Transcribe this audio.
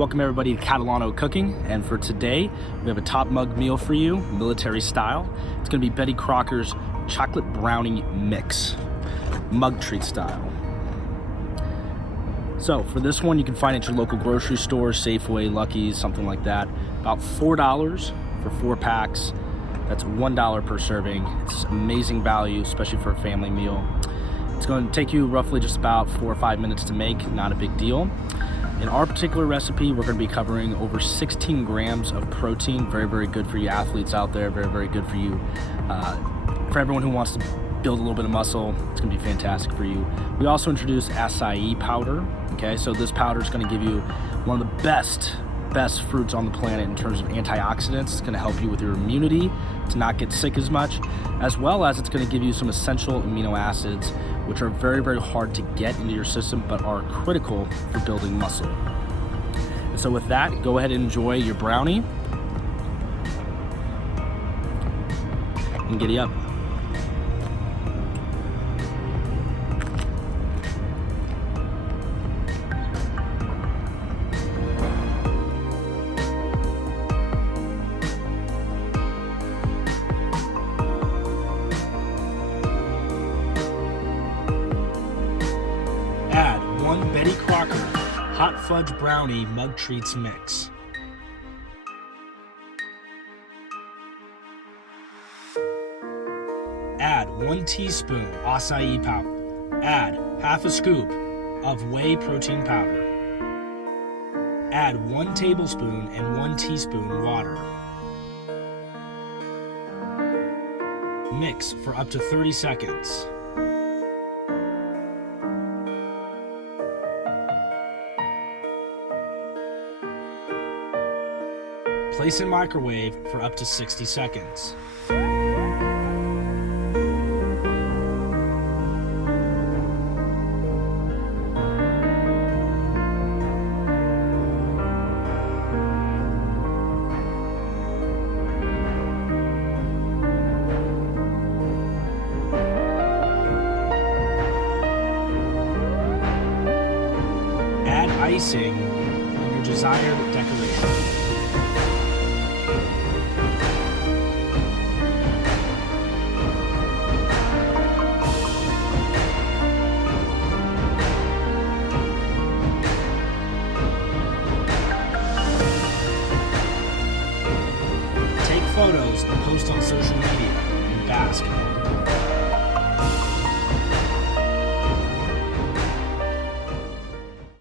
Welcome everybody to Catalano Cooking, and for today we have a top mug meal for you, military style. It's going to be Betty Crocker's chocolate brownie mix, mug treat style. So for this one, you can find it at your local grocery store, Safeway, Lucky's, something like that. About $4 for 4 packs. That's $1 per serving. It's amazing value, especially for a family meal. It's going to take you roughly just about 4 or 5 minutes to make, not a big deal. In our particular recipe, we're going to be covering over 16 grams of protein. Very, very good for you athletes out there. Very, very good for you. For everyone who wants to build a little bit of muscle, it's going to be fantastic for you. We also introduced Acai Powder. Okay, so this powder is going to give you one of the best fruits on the planet in terms of antioxidants. It's going to help you with your immunity to not get sick as much, as well as it's going to give you some essential amino acids, which are very, very hard to get into your system, but are critical for building muscle. And so with that, go ahead and enjoy your brownie. And giddy up. Add 1 Betty Crocker Hot Fudge Brownie Mug Treats Mix. Add 1 teaspoon acai powder. Add half a scoop of whey protein powder. Add 1 tablespoon and 1 teaspoon water. Mix for up to 30 seconds. Place in microwave for up to 60 seconds. Add icing and your desired decoration. Take photos and post on social media and bask in